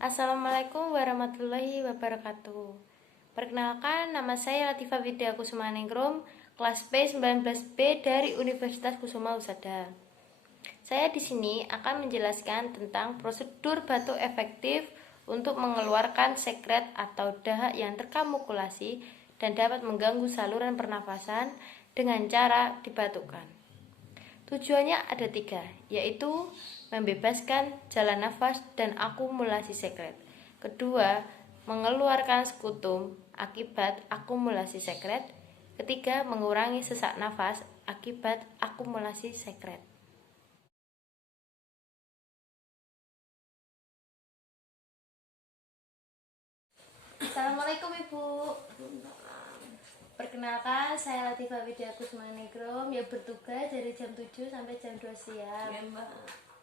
Assalamualaikum warahmatullahi wabarakatuh. Perkenalkan, nama saya Latifah Widya Kusumaningrum, kelas B19B dari Universitas Kusuma Usada. Saya di sini akan menjelaskan tentang prosedur batuk efektif untuk mengeluarkan sekret atau dahak yang terkamuflasi dan dapat mengganggu saluran pernafasan dengan cara dibatukkan. Tujuannya ada 3, yaitu membebaskan jalan nafas dan akumulasi sekret. Kedua, mengeluarkan sekutum akibat akumulasi sekret. Ketiga, mengurangi sesak nafas akibat akumulasi sekret. Assalamualaikum Ibu. Perkenalkan, saya Latifah Widya Kusumaningrum yang bertugas dari jam 7 sampai jam 2 siang.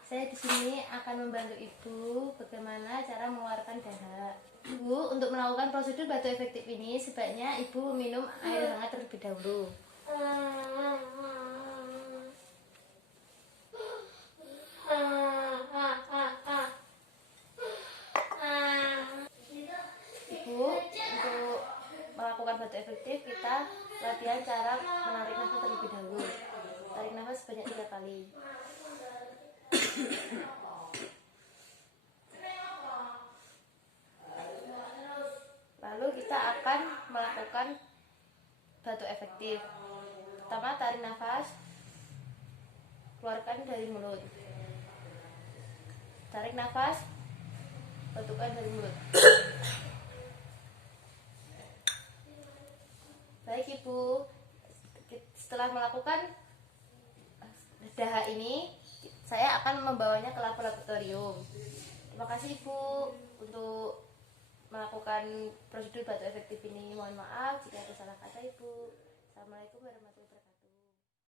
Saya di sini akan membantu Ibu bagaimana cara mengeluarkan dahak. Ibu, untuk melakukan prosedur batuk efektif ini sebaiknya Ibu minum air hangat terlebih dahulu. Ibu, untuk melakukan batuk efektif kita latihan cara menarik nafas terlebih dahulu. Tarik nafas sebanyak 3 kali. Lalu kita akan melakukan batuk efektif. Pertama, tarik nafas, keluarkan dari mulut. Tarik nafas, batukkan dari mulut. Baik Ibu, setelah melakukan dahak ini, saya akan membawanya ke laboratorium. Terima kasih Ibu untuk melakukan prosedur batuk efektif ini. Mohon maaf jika ada salah kata Ibu. Assalamualaikum warahmatullahi wabarakatuh.